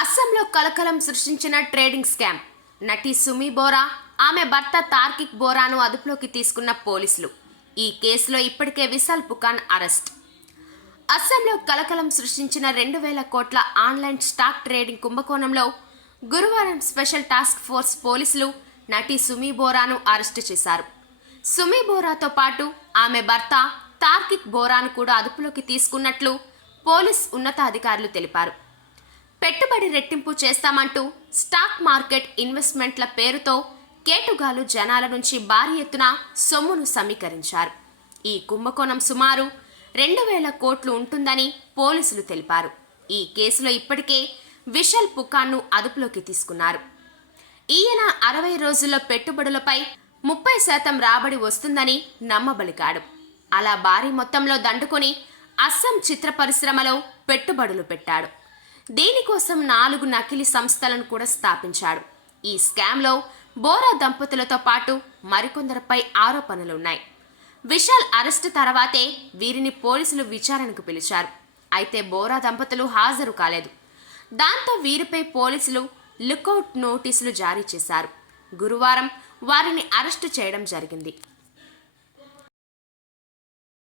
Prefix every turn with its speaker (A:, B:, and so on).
A: అస్సాంలో కలకలం సృష్టించిన ట్రేడింగ్ స్కామ్. నటి సుమి బోరా ఆమె భర్త తార్కిక్ బోరాను అదుపులోకి తీసుకున్న పోలీసులు. ఈ కేసులో ఇప్పటికే విశాల్ పుకాన్ అరెస్ట్. అస్సాంలో కలకలం సృష్టించిన రెండు వేల కోట్ల ఆన్లైన్ స్టాక్ ట్రేడింగ్ కుంభకోణంలో గురువారం స్పెషల్ టాస్క్ ఫోర్స్ పోలీసులు నటి సుమి బోరాను అరెస్టు చేశారు. సుమి బోరాతో పాటు ఆమె భర్త తార్కిక్ బోరాను కూడా అదుపులోకి తీసుకున్నట్లు పోలీస్ ఉన్నతాధికారులు తెలిపారు. పెట్టుబడి రెట్టింపు చేస్తామంటూ స్టాక్ మార్కెట్ ఇన్వెస్ట్మెంట్ల పేరుతో కేటుగాలు జనాల నుంచి భారీ ఎత్తున సొమ్మును సమీకరించారు. ఈ కుంభకోణం సుమారు రెండు వేల కోట్లు ఉంటుందని పోలీసులు తెలిపారు. ఈ కేసులో ఇప్పటికే విశాల్ పుకాన్ను అదుపులోకి తీసుకున్నారు. ఈయన అరవై రోజుల్లో పెట్టుబడులపై ముప్పై శాతం రాబడి వస్తుందని నమ్మబలికాడు. అలా భారీ మొత్తంలో దండుకొని అస్సాం చిత్ర పరిశ్రమలో పెట్టుబడులు పెట్టాడు. దీనికోసం నాలుగు నకిలీ సంస్థలను కూడా స్థాపించాడు? ఈ స్కామ్లో బోరా దంపతులతో పాటు మరికొందరిపై ఆరోపణలున్నాయి. విశాల్ అరెస్టు తర్వాతే వీరిని పోలీసులు విచారణకు పిలిచారు. అయితే బోరా దంపతులు హాజరు కాలేదు. దాంతో వీరిపై పోలీసులు లుకౌట్ నోటీసులు జారీ చేశారు. గురువారం వారిని అరెస్టు చేయడం జరిగింది.